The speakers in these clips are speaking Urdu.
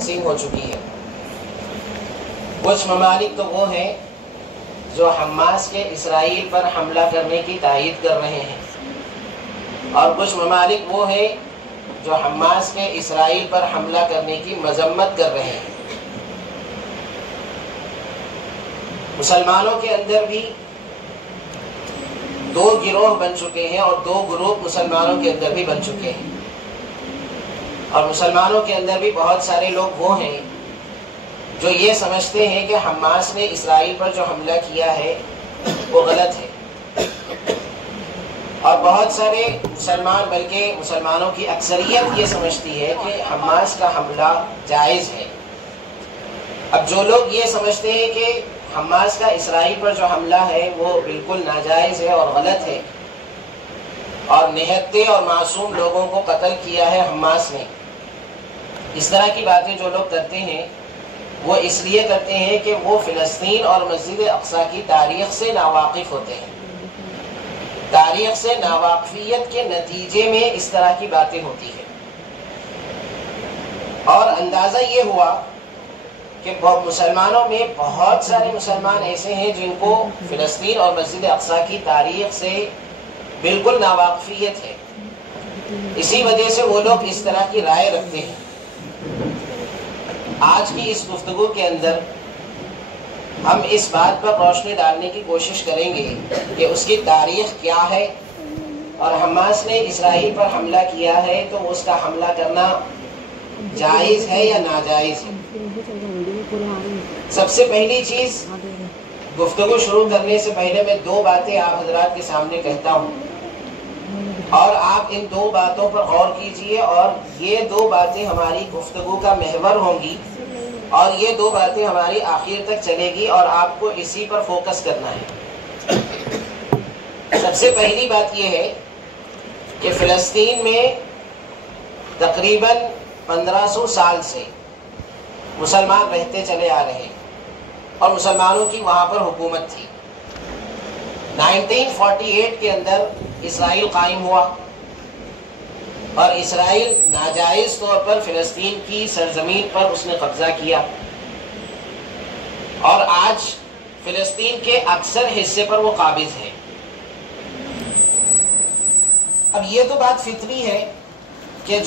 تقسیم ہو چکی ہے۔ کچھ ممالک تو وہ ہیں جو حماس کے اسرائیل پر حملہ کرنے کی تائید کر رہے ہیں، اور کچھ ممالک وہ ہیں جو حماس کے اسرائیل پر حملہ کرنے کی مذمت کر رہے ہیں۔ مسلمانوں کے اندر بھی دو گروہ بن چکے ہیں، اور دو گروپ مسلمانوں کے اندر بھی بن چکے ہیں، اور مسلمانوں کے اندر بھی بہت سارے لوگ وہ ہیں جو یہ سمجھتے ہیں کہ حماس نے اسرائیل پر جو حملہ کیا ہے وہ غلط ہے، اور بہت سارے مسلمان بلکہ مسلمانوں کی اکثریت یہ سمجھتی ہے کہ حماس کا حملہ جائز ہے۔ اب جو لوگ یہ سمجھتے ہیں کہ حماس کا اسرائیل پر جو حملہ ہے وہ بالکل ناجائز ہے اور غلط ہے، اور نہتے اور معصوم لوگوں کو قتل کیا ہے حماس نے، اس طرح کی باتیں جو لوگ کرتے ہیں وہ اس لیے کرتے ہیں کہ وہ فلسطین اور مسجد اقصی کی تاریخ سے ناواقف ہوتے ہیں۔ تاریخ سے ناواقفیت کے نتیجے میں اس طرح کی باتیں ہوتی ہیں، اور اندازہ یہ ہوا کہ مسلمانوں میں بہت سارے مسلمان ایسے ہیں جن کو فلسطین اور مسجد اقصی کی تاریخ سے بالکل ناواقفیت ہے، اسی وجہ سے وہ لوگ اس طرح کی رائے رکھتے ہیں۔ آج کی اس گفتگو کے اندر ہم اس بات پر روشنی ڈالنے کی کوشش کریں گے کہ اس کی تاریخ کیا ہے، اور حماس نے اسرائیل پر حملہ کیا ہے تو اس کا حملہ کرنا جائز ہے یا ناجائز ہے۔ سب سے پہلی چیز، گفتگو شروع کرنے سے پہلے میں دو باتیں آپ حضرات کے سامنے کہتا ہوں، اور آپ ان دو باتوں پر غور کیجئے، اور یہ دو باتیں ہماری گفتگو کا محور ہوں گی، اور یہ دو باتیں ہماری آخر تک چلے گی، اور آپ کو اسی پر فوکس کرنا ہے۔ سب سے پہلی بات یہ ہے کہ فلسطین میں تقریباً 1500 سال سے مسلمان رہتے چلے آ رہے ہیں، اور مسلمانوں کی وہاں پر حکومت تھی۔ 1948 کے اندر اسرائیل قائم ہوا، اور اسرائیل ناجائز طور پر فلسطین کی سرزمین پر اس نے قبضہ کیا، اور آج فلسطین کے اکثر حصے پر وہ قابض ہے۔ اب یہ تو بات فطری ہے کہ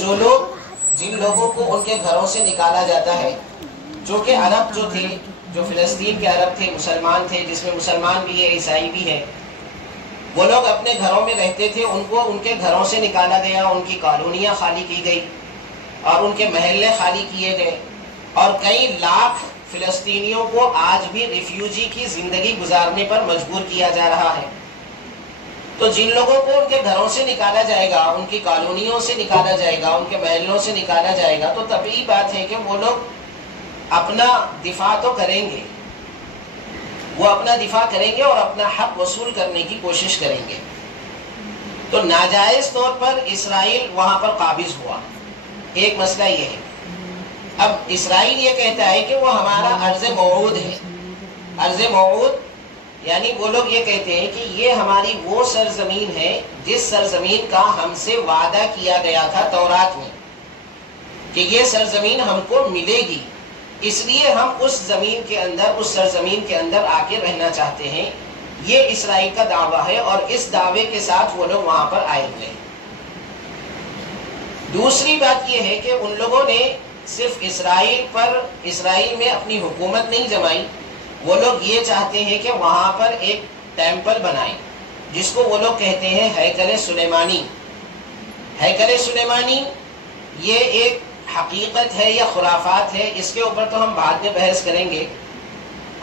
جن لوگوں کو ان کے گھروں سے نکالا جاتا ہے، جو کہ عرب جو تھے، جو فلسطین کے عرب تھے، مسلمان تھے، جس میں مسلمان بھی ہے، عیسائی بھی ہے، وہ لوگ اپنے گھروں میں رہتے تھے، ان کو ان کے گھروں سے نکالا گیا، ان کی کالونیاں خالی کی گئی، اور ان کے محلے خالی کیے گئے، اور کئی لاکھ فلسطینیوں کو آج بھی ریفیوجی کی زندگی گزارنے پر مجبور کیا جا رہا ہے۔ تو جن لوگوں کو ان کے گھروں سے نکالا جائے گا، ان کی کالونیوں سے نکالا جائے گا، ان کے محلوں سے نکالا جائے گا، تو طبیعی بات ہے کہ وہ لوگ اپنا دفاع تو کریں گے، وہ اپنا دفاع کریں گے اور اپنا حق وصول کرنے کی کوشش کریں گے۔ تو ناجائز طور پر اسرائیل وہاں پر قابض ہوا، ایک مسئلہ یہ ہے۔ اب اسرائیل یہ کہتا ہے کہ وہ ہمارا ارض موعود ہے۔ ارض موعود یعنی وہ لوگ یہ کہتے ہیں کہ یہ ہماری وہ سرزمین ہے جس سرزمین کا ہم سے وعدہ کیا گیا تھا تورات میں کہ یہ سرزمین ہم کو ملے گی، اس لیے ہم اس زمین کے اندر، اس سرزمین کے اندر آ کے رہنا چاہتے ہیں۔ یہ اسرائیل کا دعویٰ ہے، اور اس دعوے کے ساتھ وہ لوگ وہاں پر آئے ہوئے ہیں۔ دوسری بات یہ ہے کہ ان لوگوں نے صرف اسرائیل میں اپنی حکومت نہیں جمائی، وہ لوگ یہ چاہتے ہیں کہ وہاں پر ایک ٹیمپل بنائیں، جس کو وہ لوگ کہتے ہیں ہیکل سلیمانی۔ ہیکل سلیمانی یہ ایک حقیقت ہے یا خرافات ہے، اس کے اوپر تو ہم بعد میں بحث کریں گے۔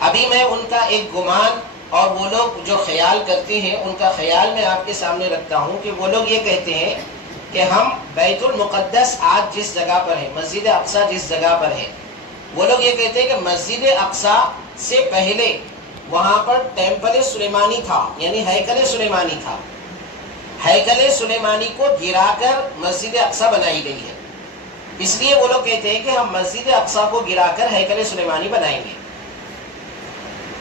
ابھی میں ان کا ایک گمان اور وہ لوگ جو خیال کرتے ہیں ان کا خیال میں آپ کے سامنے رکھتا ہوں کہ وہ لوگ یہ کہتے ہیں کہ ہم بیت المقدس آج جس جگہ پر ہے، مسجد اقصی جس جگہ پر ہے، وہ لوگ یہ کہتے ہیں کہ مسجد اقصی سے پہلے وہاں پر ٹیمپل سلیمانی تھا، یعنی ہیکل سلیمانی تھا۔ ہیکل سلیمانی کو گرا کر مسجد اقصی بنائی گئی ہے، اس لیے وہ لوگ کہتے ہیں کہ ہم مسجد اقصی کو گرا کر ہیکل سلیمانی بنائیں گے،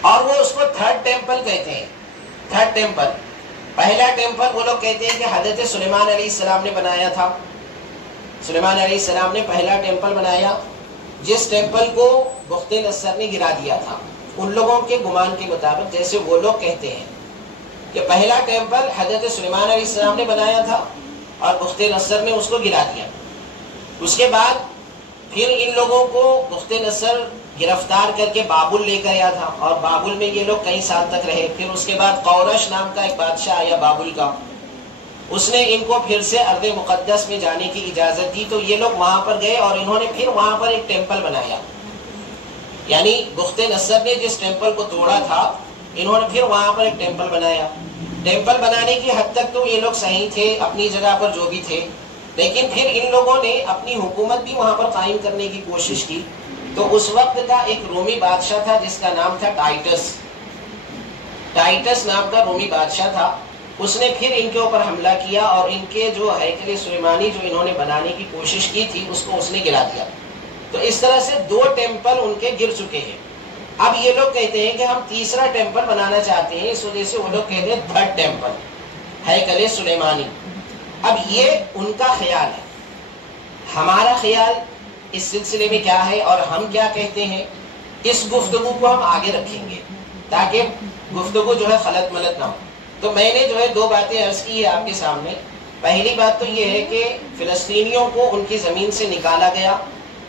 اور وہ اس کو تھرڈ ٹیمپل کہتے ہیں۔ تھرڈ ٹیمپل، پہلا ٹیمپل وہ لوگ کہتے ہیں کہ حضرت سلیمان علیہ السلام نے بنایا تھا۔ سلیمان علیہ السلام نے پہلا ٹیمپل بنایا، جس ٹیمپل کو بخت نصر نے گرا دیا تھا، ان لوگوں کے گمان کے مطابق، جیسے وہ لوگ کہتے ہیں کہ پہلا ٹیمپل حضرت سلیمان علیہ السلام نے بنایا تھا اور بخت نصر نے اس کو گرا دیا، اس کے بعد پھر ان لوگوں کو بخت نصر گرفتار کر کے بابل لے کر آیا تھا، اور بابل میں یہ لوگ کئی سال تک رہے. پھر اس کے بعد قورش نام کا ایک بادشاہ آیا بابل کا، اس نے ان کو پھر سے ارض مقدس میں جانے کی اجازت دی، تو یہ لوگ وہاں پر گئے اور انہوں نے پھر وہاں پر ایک ٹیمپل بنایا. یعنی بخت نصر نے جس ٹیمپل کو توڑا تھا، انہوں نے پھر وہاں پر ایک ٹیمپل بنایا. ٹیمپل بنانے کی حد تک تو یہ لوگ صحیح تھے اپنی جگہ پر جو بھی تھے، لیکن پھر ان لوگوں نے اپنی حکومت بھی وہاں پر قائم کرنے کی کوشش کی. تو اس وقت کا ایک رومی بادشاہ تھا جس کا نام تھا ٹائٹس. ٹائٹس نام کا رومی بادشاہ تھا. اس نے پھر ان کے اوپر حملہ کیا اور ان کے جو ہیکل سلیمانی جو انہوں نے بنانے کی کوشش کی تھی اس کو اس نے گرا دیا. تو اس طرح سے 2 ٹیمپل ان کے گر چکے ہیں. اب یہ لوگ کہتے ہیں کہ ہم تیسرا ٹیمپل بنانا چاہتے ہیں، اس وجہ سے وہ لوگ کہتے ہیں 3rd ٹیمپل ہیکل سلیمانی. اب یہ ان کا خیال ہے. ہمارا خیال اس سلسلے میں کیا ہے اور ہم کیا کہتے ہیں، اس گفتگو کو ہم آگے رکھیں گے تاکہ گفتگو جو ہے خلط ملط نہ ہو. تو میں نے جو ہے 2 باتیں عرض کی ہے آپ کے سامنے. پہلی بات تو یہ ہے کہ فلسطینیوں کو ان کی زمین سے نکالا گیا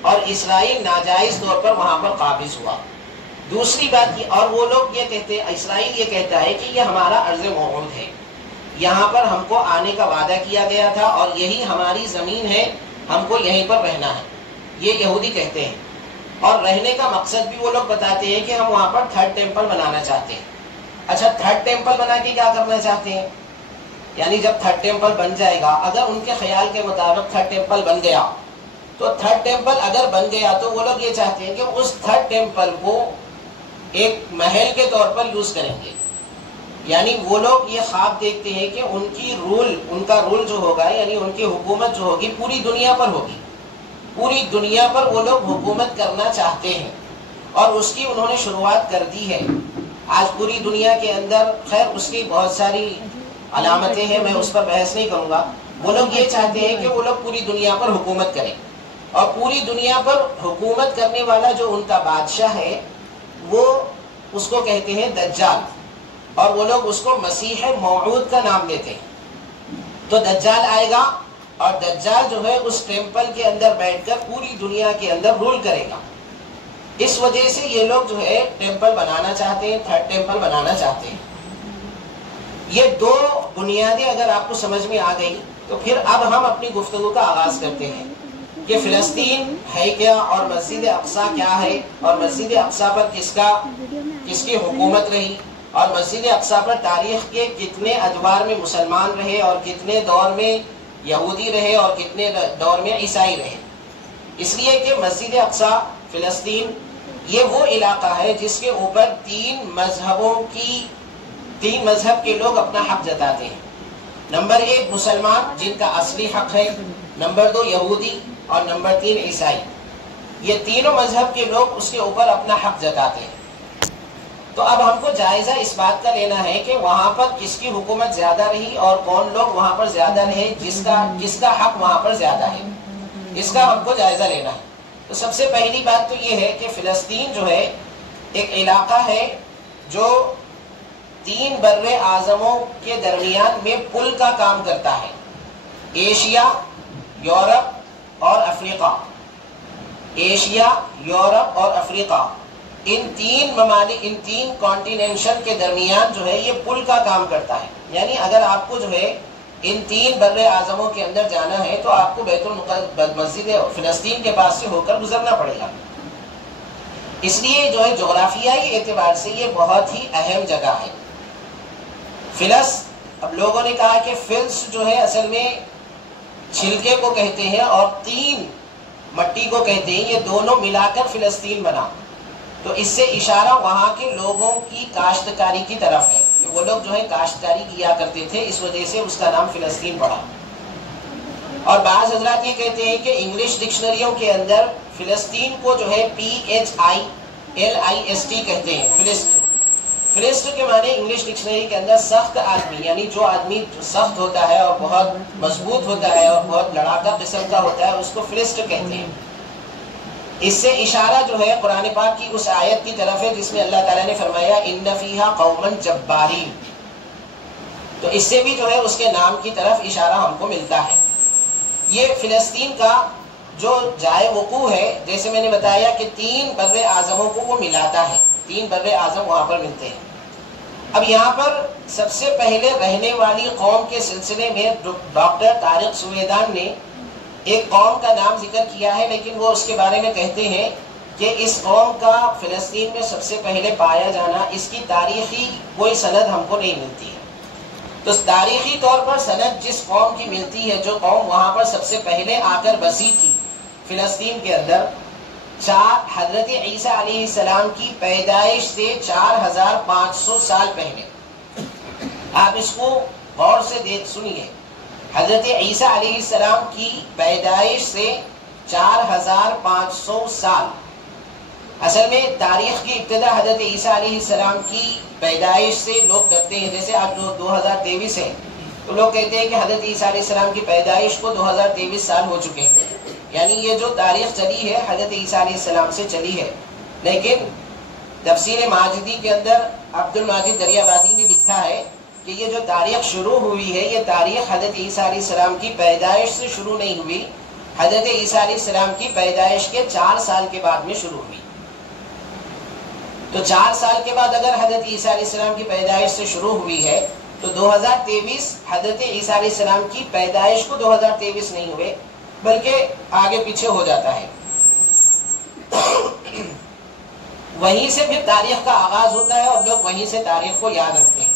اور اسرائیل ناجائز طور پر وہاں پر قابض ہوا. دوسری بات یہ، اور وہ لوگ یہ کہتے ہیں، اسرائیل یہ کہتا ہے کہ یہ ہمارا ارض موعود ہے، یہاں پر ہم کو آنے کا وعدہ کیا گیا تھا اور یہی ہماری زمین ہے، ہم کو یہیں پر رہنا ہے. یہ یہودی کہتے ہیں. اور رہنے کا مقصد بھی وہ لوگ بتاتے ہیں کہ ہم وہاں پر 3rd ٹیمپل بنانا چاہتے ہیں. اچھا 3rd ٹیمپل بنا کے کیا کرنا چاہتے ہیں؟ یعنی جب 3rd ٹیمپل بن جائے گا، اگر ان کے خیال کے مطابق 3rd ٹیمپل بن گیا، تو 3rd ٹیمپل اگر بن گیا تو وہ لوگ یہ چاہتے ہیں کہ اس 3rd ٹیمپل کو ایک محل کے طور پر یوز کریں گے. یعنی وہ لوگ یہ خواب دیکھتے ہیں کہ ان کا رول جو ہوگا، یعنی ان کی حکومت جو ہوگی پوری دنیا پر ہوگی. پوری دنیا پر وہ لوگ حکومت کرنا چاہتے ہیں اور اس کی انہوں نے شروعات کر دی ہے. آج پوری دنیا کے اندر، خیر اس کی بہت ساری علامتیں ہیں، میں اس پر بحث نہیں کروں گا. وہ لوگ یہ چاہتے ہیں کہ وہ لوگ پوری دنیا پر حکومت کریں، اور پوری دنیا پر حکومت کرنے والا جو ان کا بادشاہ ہے وہ اس کو کہتے ہیں دجال، اور وہ لوگ اس کو مسیح موعود کا نام دیتے ہیں. تو دجال آئے گا اور دجال جو ہے اس ٹیمپل کے اندر بیٹھ کر پوری دنیا کے اندر رول کرے گا. اس وجہ سے یہ لوگ جو ہے ٹیمپل بنانا چاہتے ہیں، 3rd ٹیمپل بنانا چاہتے ہیں. یہ 2 بنیادیں اگر آپ کو سمجھ میں آ گئی تو پھر اب ہم اپنی گفتگو کا آغاز کرتے ہیں کہ فلسطین ہے کیا اور مسجد اقصی کیا ہے، اور مسجد اقصی پر کس کی حکومت رہی، اور مسجد اقصی پر تاریخ کے کتنے ادوار میں مسلمان رہے اور کتنے دور میں یہودی رہے اور کتنے دور میں عیسائی رہے. اس لیے کہ مسجد اقصی فلسطین یہ وہ علاقہ ہے جس کے اوپر 3 مذہب کے لوگ اپنا حق جتاتے ہیں. نمبر 1 مسلمان جن کا اصلی حق ہے، نمبر 2 یہودی، اور نمبر 3 عیسائی. یہ تینوں مذہب کے لوگ اس کے اوپر اپنا حق جتاتے ہیں. تو اب ہم کو جائزہ اس بات کا لینا ہے کہ وہاں پر کس کی حکومت زیادہ رہی اور کون لوگ وہاں پر زیادہ رہے، جس کا حق وہاں پر زیادہ ہے، اس کا ہم کو جائزہ لینا ہے. تو سب سے پہلی بات تو یہ ہے کہ فلسطین جو ہے ایک علاقہ ہے جو 3 بر اعظموں کے درمیان میں پل کا کام کرتا ہے. ایشیا، یورپ اور افریقہ. ایشیا، یورپ اور افریقہ، ان 3 ممالک، ان 3 کانٹیننشن کے درمیان جو ہے یہ پل کا کام کرتا ہے. یعنی اگر آپ کو جو ہے ان 3 بر اعظموں کے اندر جانا ہے تو آپ کو بیت المقدس مسجد فلسطین کے پاس سے ہو کر گزرنا پڑے گا. اس لیے جو ہے جغرافیائی اعتبار سے یہ بہت ہی اہم جگہ ہے. اب لوگوں نے کہا کہ فلس جو ہے اصل میں چھلکے کو کہتے ہیں اور 3 مٹی کو کہتے ہیں، یہ دونوں ملا کر فلسطین بنا. تو اس سے اشارہ وہاں کے لوگوں کی کاشتکاری کی طرف ہے. وہ لوگ جو ہے کاشتکاری کیا کرتے تھے، اس وجہ سے اس کا نام فلسطین پڑا. اور بعض حضرات یہ کہتے ہیں کہ انگلش ڈکشنریوں کے اندر فلسطین کو جو ہے PHILIST کہتے ہیں. فلسٹ کے معنی انگلش ڈکشنری کے اندر سخت آدمی، یعنی جو آدمی سخت ہوتا ہے اور بہت مضبوط ہوتا ہے اور بہت لڑاکا قسم کا ہوتا ہے، اس کو فلسٹ کہتے ہیں. اس سے اشارہ جو ہے قرآن پاک کی اس آیت کی طرف ہے جس میں اللہ تعالیٰ نے فرمایا ان فیہا قوما جبارین. تو اس سے بھی جو ہے اس کے نام کی طرف اشارہ ہم کو ملتا ہے. یہ فلسطین کا جو جائے وقوع ہے، جیسے میں نے بتایا کہ 3 بر اعظموں کو وہ ملاتا ہے، 3 بر اعظم وہاں پر ملتے ہیں. اب یہاں پر سب سے پہلے رہنے والی قوم کے سلسلے میں ڈاکٹر طارق سویدان نے ایک قوم کا نام ذکر کیا ہے، لیکن وہ اس کے بارے میں کہتے ہیں کہ اس قوم کا فلسطین میں سب سے پہلے پایا جانا، اس کی تاریخی کوئی سند ہم کو نہیں ملتی ہے. تو تاریخی طور پر سند جس قوم کی ملتی ہے، جو قوم وہاں پر سب سے پہلے آ کر بسی تھی فلسطین کے اندر، حضرت عیسیٰ علیہ السلام کی پیدائش سے 4500 سال پہلے. آپ اس کو غور سے سنیے. حضرت عیسیٰ علیہ السلام کی پیدائش سے 4500 سال. اصل میں تاریخ کی ابتدا حضرت عیسیٰ علیہ السلام کی پیدائش سے لوگ کرتے ہیں. جیسے اب جو 2023 ہے تو لوگ کہتے ہیں کہ حضرت عیسیٰ علیہ السلام کی پیدائش کو 2023 سال ہو چکے ہیں. یعنی یہ جو تاریخ چلی ہے حضرت عیسیٰ علیہ السلام سے چلی ہے. لیکن تفسیر ماجدی کے اندر عبد الماجد دریابادی نے لکھا ہے کہ یہ جو تاریخ شروع ہوئی ہے، یہ تاریخ حضرت عیسیٰ علیہ السلام کی پیدائش سے شروع نہیں ہوئی، حضرت عیسیٰ علیہ السلام کی پیدائش کے 4 سال کے بعد میں شروع ہوئی. تو 4 سال کے بعد اگر حضرت عیسیٰ علیہ السلام کی پیدائش سے شروع ہوئی ہے تو 2023 حضرت عیسیٰ علیہ السلام کی پیدائش کو 2023 نہیں ہوئے بلکہ آگے پیچھے ہو جاتا ہے. وہیں سے پھر تاریخ کا آغاز ہوتا ہے اور لوگ وہیں سے تاریخ کو یاد رکھتے ہیں.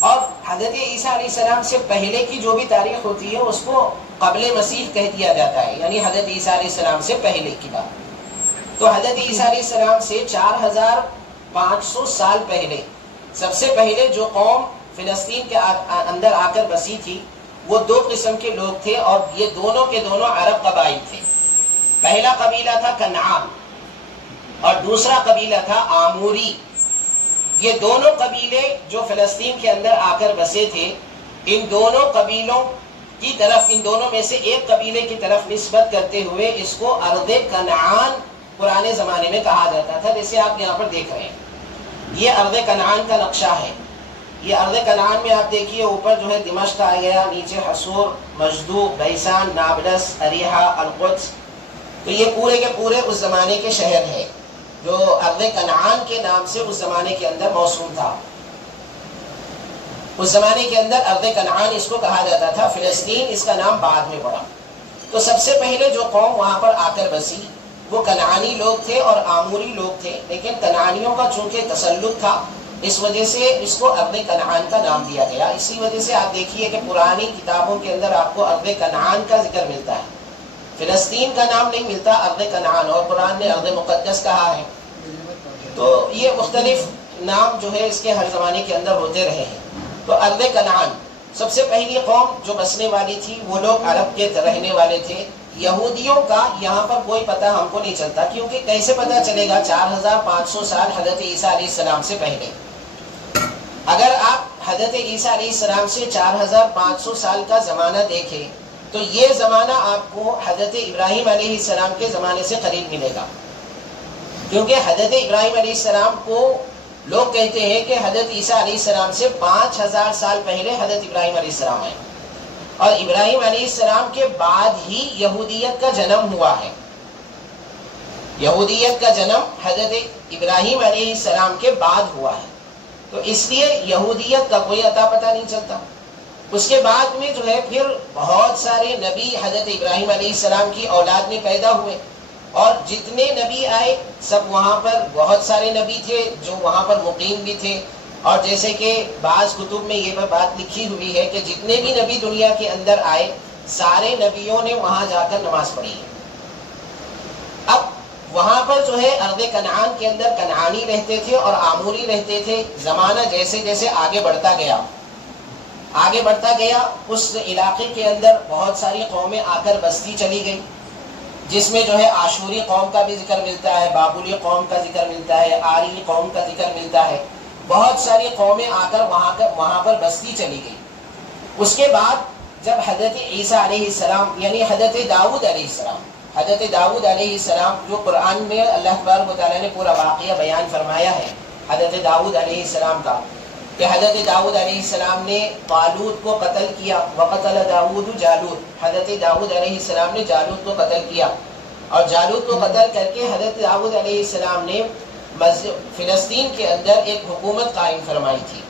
اور حضرت عیسیٰ علیہ السلام سے پہلے کی جو بھی تاریخ ہوتی ہے اس کو قبل مسیح کہہ دیا جاتا ہے، یعنی حضرت عیسیٰ علیہ السلام سے پہلے کی بات. تو حضرت عیسیٰ علیہ السلام سے 4500 سال پہلے سب سے پہلے جو قوم فلسطین کے اندر آ کر بسی تھی وہ 2 قسم کے لوگ تھے، اور یہ دونوں کے دونوں عرب قبائل تھے. پہلا قبیلہ تھا کنعان اور دوسرا قبیلہ تھا آموری. یہ دونوں قبیلے جو فلسطین کے اندر آ کر بسے تھے، ان دونوں قبیلوں کی طرف، ان دونوں میں سے ایک قبیلے کی طرف نسبت کرتے ہوئے اس کو ارض کنعان پرانے زمانے میں کہا جاتا تھا. جیسے آپ یہاں پر دیکھ رہے ہیں یہ ارض کنعان کا نقشہ ہے. یہ ارض کنعان میں آپ دیکھیے اوپر جو ہے دمشق آ گیا، نیچے حصور، مجدو، بیسان، نابلس، اریحا، القدس. تو یہ پورے کے پورے اس زمانے کے شہر ہیں جو ارض کنعان کے نام سے اس زمانے کے اندر موسوم تھا. اس زمانے کے اندر ارض کنعان اس کو کہا جاتا تھا. فلسطین اس کا نام بعد میں پڑا. تو سب سے پہلے جو قوم وہاں پر آ کر بسی وہ کنعانی لوگ تھے اور آموری لوگ تھے، لیکن کنعانیوں کا چونکہ تسلط تھا اس وجہ سے اس کو ارض کنعان کا نام دیا گیا. اسی وجہ سے آپ دیکھیے کہ پرانی کتابوں کے اندر آپ کو ارض کنعان کا ذکر ملتا ہے، فلسطین کا نام نہیں ملتا، ارض کنعان. اور قرآن نے ارض مقدس کہا ہے. تو یہ مختلف نام جو ہے اس کے ہر زمانے کے اندر ہوتے رہے ہیں. تو ارض کنعان سب سے پہلی قوم جو بسنے والی تھی وہ لوگ عرب کے رہنے والے تھے. یہودیوں کا یہاں پر کوئی پتہ ہم کو نہیں چلتا، کیونکہ کیسے پتہ چلے گا 4500 سال حضرت عیسیٰ علیہ السلام سے پہلے. اگر آپ حضرت عیسیٰ علیہ السلام سے 4500 سال کا زمانہ دیکھیں تو یہ زمانہ آپ کو حضرت ابراہیم علیہ السلام کے زمانے سے قریب ملے گا، کیونکہ حضرت ابراہیم علیہ السلام کو لوگ کہتے ہیں کہ حضرت عیسیٰ علیہ السلام سے 5000 سال پہلے حضرت ابراہیم علیہ السلام آئے، اور ابراہیم علیہ السلام کے بعد ہی یہودیت کا جنم ہوا ہے. یہودیت کا جنم حضرت ابراہیم علیہ السلام کے بعد ہوا ہے. تو اس لیے یہودیت کا کوئی عطا پتہ نہیں چلتا. اس کے بعد میں جو ہے پھر بہت سارے نبی حضرت ابراہیم علیہ السلام کی اولاد میں پیدا ہوئے، اور جتنے نبی آئے سب وہاں پر بہت سارے نبی تھے جو وہاں پر مقیم بھی تھے. اور جیسے کہ بعض کتب میں یہ بات لکھی ہوئی ہے کہ جتنے بھی نبی دنیا کے اندر آئے سارے نبیوں نے وہاں جا کر نماز پڑھی ہے. اب وہاں پر جو ہے ارض کنعان کے اندر کنعانی رہتے تھے اور آموری رہتے تھے. زمانہ جیسے جیسے آگے بڑھتا گیا اس علاقے کے اندر بہت ساری قومیں آ کر بستی چلی گئی، جس میں جو ہے آشوری قوم کا بھی ذکر ملتا ہے، بابلی قوم کا ذکر ملتا ہے، آری قوم کا ذکر ملتا ہے. بہت ساری قومیں آ کر وہاں پر بستی چلی گئی. اس کے بعد جب حضرت عیسیٰ علیہ السلام یعنی حضرت داؤد علیہ السلام، حضرت داؤد علیہ السلام، جو قرآن میں اللہ تبارک و تعالیٰ نے پورا واقعہ بیان فرمایا ہے حضرت داؤد علیہ السلام کا، کہ حضرت داؤد علیہ السلام نے طالوت کو قتل کیا، وقتل داؤد جالوت، حضرت داؤد علیہ السلام نے جالوت کو قتل کیا، اور جالوت کو قتل کر کے حضرت داؤد علیہ السلام نے فلسطین کے اندر ایک حکومت قائم فرمائی تھی،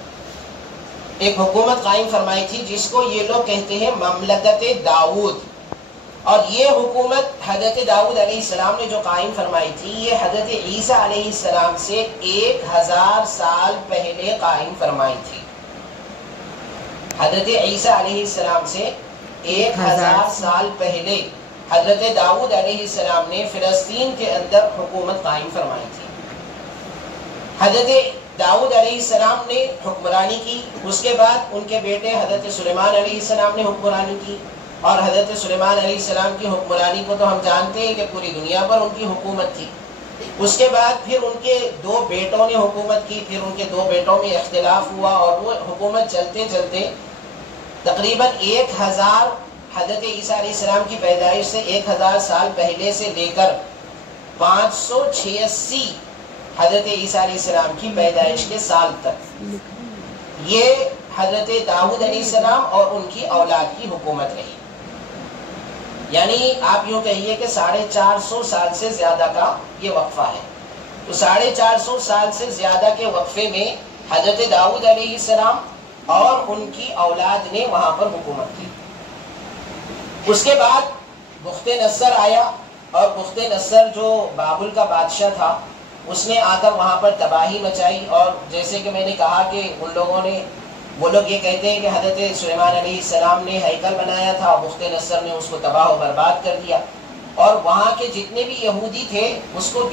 ایک حکومت قائم فرمائی تھی جس کو یہ لوگ کہتے ہیں مملکت داؤد۔ اور یہ حکومت حضرت داؤد علیہ السلام نے جو قائم فرمائی تھی، یہ حضرت عیسیٰ علیہ السلام سے 1000 سال پہلے قائم فرمائی تھی۔ حضرت عیسیٰ علیہ السلام سے 1000 سال پہلے حضرت داؤد علیہ السلام نے فلسطین کے اندر حکومت قائم فرمائی تھی۔ حضرت داؤد علیہ السلام نے حکمرانی کی، اس کے بعد ان کے بیٹے حضرت سلیمان علیہ السلام نے حکمرانی کی، اور حضرت سلیمان علیہ السلام کی حکمرانی کو تو ہم جانتے ہیں کہ پوری دنیا پر ان کی حکومت تھی۔ اس کے بعد پھر ان کے 2 بیٹوں نے حکومت کی، پھر ان کے 2 بیٹوں میں اختلاف ہوا، اور وہ حکومت چلتے چلتے تقریباً 1000 حضرت عیسیٰ علیہ السلام کی پیدائش سے 1000 سال پہلے سے لے کر 586 حضرت عیسیٰ علیہ السلام کی پیدائش کے سال تک یہ حضرت داؤد علیہ السلام اور ان کی اولاد کی حکومت رہی۔ یعنی آپ یوں کہیے کہ 450 سال سے زیادہ کا یہ وقفہ ہے۔ تو 450 سال سے زیادہ کے وقفے میں حضرت داؤد علیہ السلام اور ان کی اولاد نے وہاں پر حکومت کی۔ اس کے بعد بخت نصر آیا، اور بخت نصر جو بابل کا بادشاہ تھا، اس نے آ کر وہاں پر تباہی مچائی، اور جیسے کہ میں نے کہا کہ ان لوگوں نے، وہ لوگ یہ کہتے ہیں کہ حضرت سلیمان علیہ السلام نے ہیکل بنایا تھا، بخت نصر نے اس کو تباہ و برباد کر دیا، اور وہاں کے جتنے بھی یہودی تھے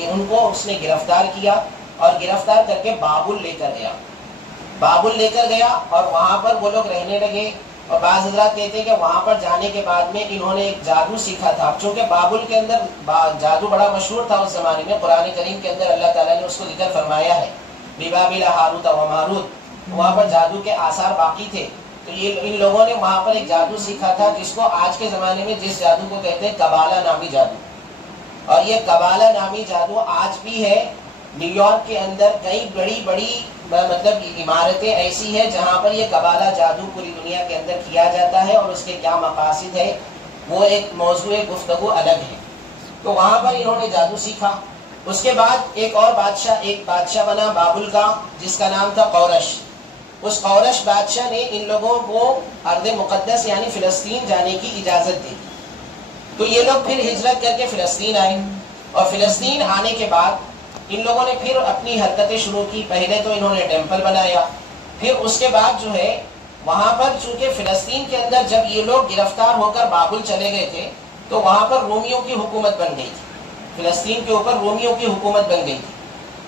ان کو اس نے گرفتار کیا، اور گرفتار کر کے بابل لے کر گیا، بابل لے کر گیا، اور وہاں پر وہ لوگ رہنے لگے۔ اور بعض حضرات کہتے ہیں کہ وہاں پر جانے کے بعد میں انہوں نے ایک جادو سیکھا تھا، چونکہ بابل کے اندر جادو بڑا مشہور تھا اس زمانے میں، قرآن کریم کے اندر اللہ تعالیٰ نے اس کو ذکر فرمایا ہے، ببابل ہاروت و ماروت، وہاں پر جادو کے آثار باقی تھے۔ تو یہ ان لوگوں نے وہاں پر ایک جادو سیکھا تھا، جس کو آج کے زمانے میں جس جادو کو کہتے ہیں قبالہ نامی جادو، اور یہ قبالہ نامی جادو آج بھی ہے۔ نیو یارک کے اندر کئی بڑی بڑی مطلب عمارتیں ایسی ہیں جہاں پر یہ قبالہ جادو پوری دنیا کے اندر کیا جاتا ہے، اور اس کے کیا مقاصد ہے وہ ایک موضوع گفتگو الگ ہے۔ تو وہاں پر انہوں نے جادو سیکھا۔ اس کے بعد ایک بادشاہ بنا بابل کا، جس کا نام تھا قورش۔ اس قورش بادشاہ نے ان لوگوں کو ارض مقدس یعنی فلسطین جانے کی اجازت دی۔ تو یہ لوگ پھر ہجرت کر کے فلسطین آئے، اور فلسطین آنے کے بعد ان لوگوں نے پھر اپنی حرکتیں شروع کی۔ پہلے تو انہوں نے ٹیمپل بنایا، پھر اس کے بعد جو ہے وہاں پر چونکہ فلسطین کے اندر جب یہ لوگ گرفتار ہو کر بابل چلے گئے تھے، تو وہاں پر رومیوں کی حکومت بن گئی تھی، فلسطین کے اوپر رومیوں کی حکومت بن گئی تھی۔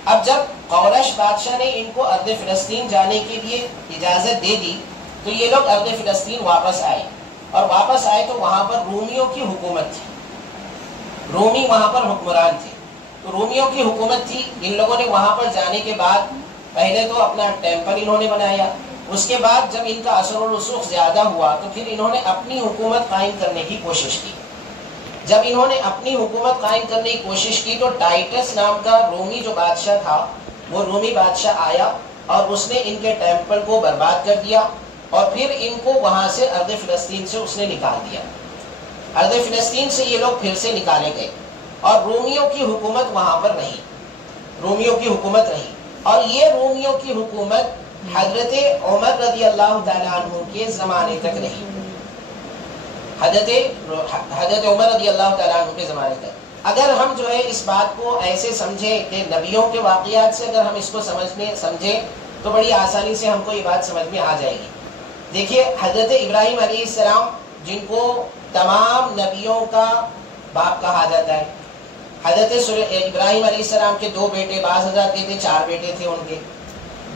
اب جب قورش بادشاہ نے ان کو ارض فلسطین جانے کے لیے اجازت دے دی، تو یہ لوگ ارض فلسطین واپس آئے، اور واپس آئے تو وہاں پر رومیوں کی حکومت تھی، رومی وہاں پر حکمران تھے۔ تو رومیوں کی حکومت تھی، ان لوگوں نے وہاں پر جانے کے بعد پہلے تو اپنا ٹیمپل انہوں نے بنایا، اس کے بعد جب ان کا اثر و رسوخ زیادہ ہوا تو پھر انہوں نے اپنی حکومت قائم کرنے کی کوشش کی۔ جب انہوں نے اپنی حکومت قائم کرنے کی کوشش کی تو ٹائٹس نام کا رومی جو بادشاہ تھا، وہ رومی بادشاہ آیا، اور اس نے ان کے ٹیمپل کو برباد کر دیا، اور پھر ان کو وہاں سے ارض فلسطین سے اس نے نکال دیا۔ ارض فلسطین سے یہ لوگ پھر سے نکالے گئے، اور رومیوں کی حکومت وہاں پر رہی، رومیوں کی حکومت رہی۔ اور یہ رومیوں کی حکومت حضرت عمر رضی اللہ تعالیٰ عنہ کے زمانے تک رہی، حضرت عمر رضی اللہ تعالیٰ عنہ کے زمانے تک۔ اگر ہم جو ہے اس بات کو ایسے سمجھیں کہ نبیوں کے واقعات سے اگر ہم اس کو سمجھیں تو بڑی آسانی سے ہم کو یہ بات سمجھ میں آ جائے گی۔ دیکھیے حضرت ابراہیم علیہ السلام، جن کو تمام نبیوں کا باپ کہا جاتا ہے، حضرت ابراہیم علیہ السلام کے 2 بیٹے، بعض حضرات کہتے ہیں 4 بیٹے تھے ان کے،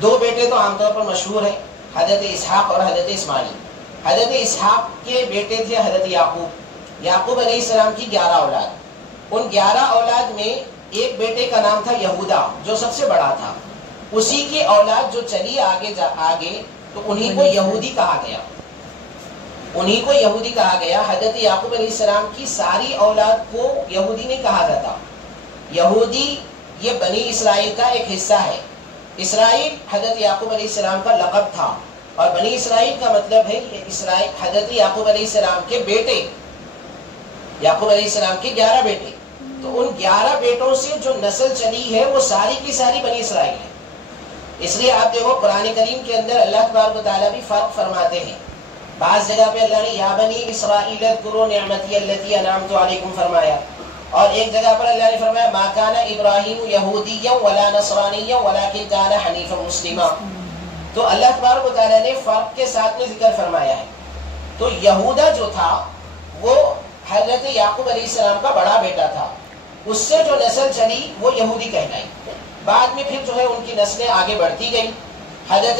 2 بیٹے تو عام طور پر مشہور ہیں، حضرت اسحاق اور حضرت اسماعیل۔ حضرت اسحاق کے بیٹے تھے حضرت یعقوب علیہ السلام کی 11 اولاد۔ ان 11 اولاد میں ایک بیٹے کا نام تھا یہودا، جو سب سے بڑا تھا، اسی کی اولاد جو چلی آگے تو انہی کو یہودی کہا گیا۔ انہی کو یہودی کہا گیا. حضرت یعقوب علیہ السلام کی ساری اولاد کو یہودی نہیں کہا جاتا. یہودی یہ بنی اسرائیل کا ایک حصہ ہے. اسرائیل حضرت یعقوب علیہ السلام کا لقب تھا، اور بنی اسرائیل کا مطلب ہے یہ اسرائیل حضرت یعقوب علیہ السلام کے بیٹے. یعقوب علیہ السلام کے 11 بیٹے، تو ان 11 بیٹوں سے جو نسل چلی ہے وہ ساری کی ساری بنی اسرائیل ہے. اس لیے آپ دیکھو قرآن کریم کے اندر اللہ تبارک و تعالیٰ بھی فرق فرماتے ہیں. بعض جگہ پہ اللہ نے یا بنی اسرائیل اذکروا نعمتی التی انعمت علیکم فرمایا، اور ایک جگہ پر اللہ نے فرمایا ما کان ابراہیم یہودیا ولا نصرانیا ولکن کان حنیفا مسلما. تو اللہ تبارک و تعالیٰ نے فرق کے ساتھ میں ذکر فرمایا ہے. تو یہودا جو تھا وہ حضرت یعقوب علیہ السلام کا بڑا بیٹا تھا، اس سے جو نسل چلی وہ یہودی کہلائی. بعد میں پھر جو ہے ان کی نسلیں آگے بڑھتی گئی. حضرت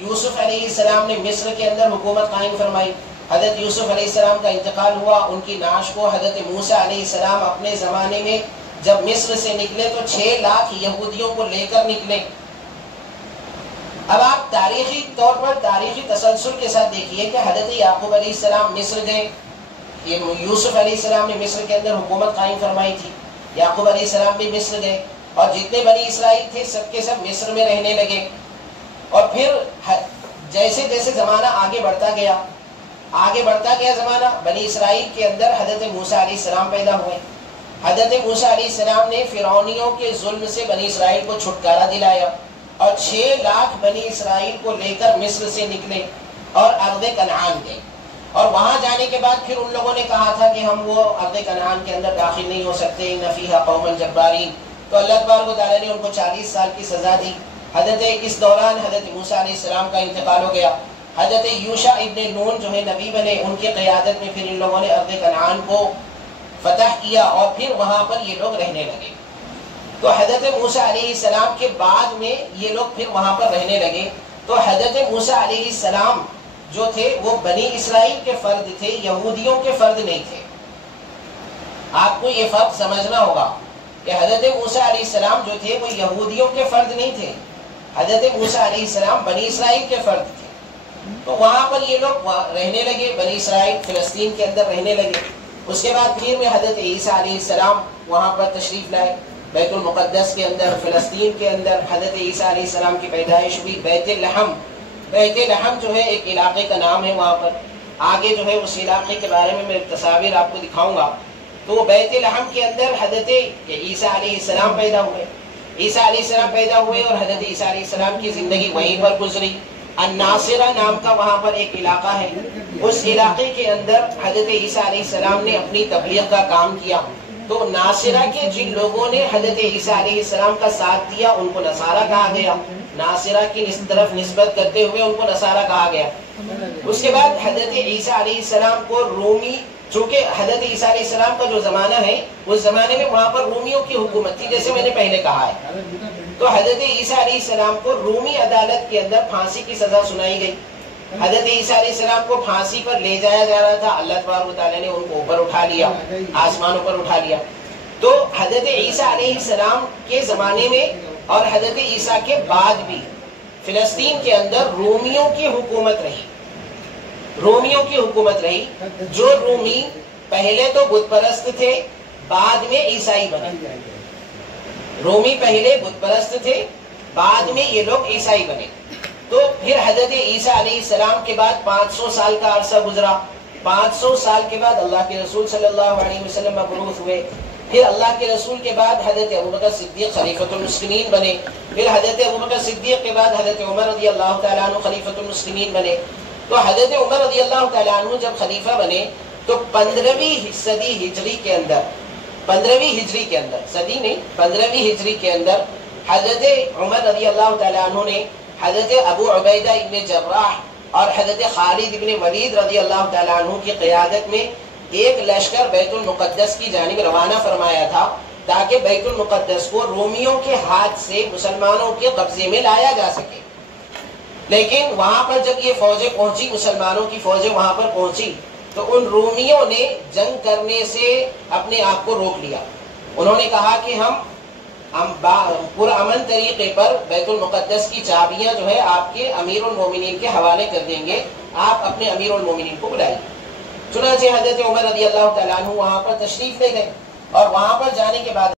یوسف علیہ السلام نے مصر کے اندر حکومت قائم فرمائی. حضرت یوسف علیہ السلام کا انتقال ہوا، ان کی نعش کو حضرت موسیٰ علیہ السلام اپنے زمانے میں جب مصر سے نکلے تو 6 لاکھ یہودیوں کو لے کر نکلے. اب آپ تاریخی طور پر تاریخی تسلسل کے ساتھ دیکھیے کہ حضرت یعقوب علیہ السلام مصر گئے، یوسف علیہ السلام نے مصر کے اندر حکومت قائم فرمائی تھی، یعقوب علیہ السلام بھی مصر گئے، اور جتنے بنی اسرائیل تھے سب کے سب مصر میں رہنے لگے. اور پھر جیسے جیسے زمانہ آگے بڑھتا گیا زمانہ، بنی اسرائیل کے اندر حضرت موسیٰ علیہ السلام پیدا ہوئے. حضرت موسیٰ علیہ السلام نے فرعونیوں کے ظلم سے بنی اسرائیل کو چھٹکارا دلایا، اور 6 لاکھ بنی اسرائیل کو لے کر مصر سے نکلے اور ارض کنعان گئے. اور وہاں جانے کے بعد پھر ان لوگوں نے کہا تھا کہ ہم وہ ارض کنعان کے اندر داخل نہیں ہو سکتے، ان فیہا قوما جبارین. تو اللہ تبارک و تعالیٰ نے ان کو 40 سال کی سزا دی. اس دوران حضرت موسیٰ علیہ السلام کا انتقال ہو گیا. حضرت یوشع ابن نون جو ہے نبی بنے، ان کی قیادت میں پھر ان لوگوں نے ارض کنعان کو فتح کیا، اور پھر وہاں پر یہ لوگ رہنے لگے. تو حضرت موسیٰ علیہ السلام کے بعد میں یہ لوگ پھر وہاں پر رہنے لگے. تو حضرت موسیٰ علیہ السلام جو تھے وہ بنی اسرائیل کے فرد تھے، یہودیوں کے فرد نہیں تھے. آپ کو یہ فرق سمجھنا ہوگا کہ حضرت موسیٰ علیہ السلام جو تھے وہ یہودیوں کے فرد نہیں تھے، حضرت موسیٰ علیہ السلام بنی اسرائیل کے فرد تھے. تو وہاں پر یہ لوگ رہنے لگے، بنی اسرائیل فلسطین کے اندر رہنے لگے. اس کے بعد پھر میں حضرت عیسیٰ علیہ السلام وہاں پر تشریف لائے، بیت المقدس کے اندر فلسطین کے اندر حضرت عیسیٰ علیہ السلام کی پیدائش ہوئی. بیت لحم جو ہے ایک علاقے کا نام ہے وہاں پر. آگے جو ہے اس علاقے کے بارے میں تصاویر آپ کو دکھاؤں گا. تو بیت لحم کے اندر حضرت عیسیٰ علیہ السلام پیدا ہوئے. عیسیٰ علیہ السلام پیدا ہوئے اور حضرت عیسیٰ علیہ السلام کی زندگی وہیں پر گزری. الناصرہ نام کا وہاں پر ایک علاقہ ہے، اس علاقے کے اندر حضرت عیسیٰ علیہ السلام نے اپنی تبلیغ کا کام کیا. تو ناصرہ کے جن لوگوں نے حضرت عیسیٰ علیہ السلام کا ساتھ دیا ان کو نصارہ کہا گیا. ناصرہ کی طرف نسبت کرتے ہوئے ان کو نصارہ کہا گیا. اس کے بعد حضرت عیسیٰ علیہ السلام کو رومی، چونکہ حضرت عیسیٰ علیہ السلام کا جو زمانہ ہے اس زمانے میں وہاں پر رومیوں کی حکومت تھی، جیسے میں نے پہلے کہا ہے. تو حضرت عیسیٰ علیہ السلام کو رومی عدالت کے اندر پھانسی کی سزا سنائی گئی. حضرت عیسیٰ علیہ السلام کو پھانسی پر لے جایا جا رہا تھا، اللہ تبارک و تعالیٰ نے ان کو اوپر اٹھا لیا، آسمانوں پر اٹھا لیا. تو حضرت عیسیٰ علیہ السلام کے زمانے میں اور حضرت عیسیٰ کے بعد بھی فلسطین کے اندر رومیوں کی حکومت رہی. جو رومی پہلے تو بت پرست تھے، بعد میں عیسائی بنے. رومی پہلے بت پرست تھے، بعد میں یہ لوگ عیسائی بنے. تو پھر حضرت عیسیٰ علیہ السلام کے بعد 500 سال کا عرصہ گزرا. 500 سال کے بعد اللہ کے رسول صلی اللہ علیہ وسلم مبعوث ہوئے. پھر اللہ کے رسول کے بعد حضرت ابوبکر صدیق خلیفۃ المسلمین بنے. پھر حضرت ابوبکر صدیق کے بعد حضرت عمر رضی اللہ تعالیٰ عنہ خلیفۃ المسلمین بنے. تو حضرت عمر رضی اللہ تعالیٰ عنہ جب خلیفہ بنے تو 15ویں صدی ہجری کے اندر، 15ویں ہجری کے اندر، صدی نہیں 15ویں ہجری کے اندر حضرت عمر رضی اللہ تعالیٰ عنہ نے حضرت ابو عبیدہ ابن جراح اور حضرت خالد ابن ولید رضی اللہ تعالیٰ عنہ کی قیادت میں ایک لشکر بیت المقدس کی جانب روانہ فرمایا تھا تاکہ بیت المقدس کو رومیوں کے ہاتھ سے مسلمانوں کے قبضے میں لایا جا سکے. لیکن وہاں پر جب یہ فوجیں پہنچی، مسلمانوں کی فوجیں وہاں پر پہنچی، تو ان رومیوں نے جنگ کرنے سے اپنے آپ کو روک لیا. انہوں نے کہا کہ ہم ہم پرامن طریقے پر بیت المقدس کی چابیاں جو ہے آپ کے امیر المومنین کے حوالے کر دیں گے، آپ اپنے امیر المومنین کو بلائیں۔ چنانچہ حضرت عمر رضی اللہ تعالیٰ عنہ وہاں پر تشریف لے گئے، اور وہاں پر جانے کے بعد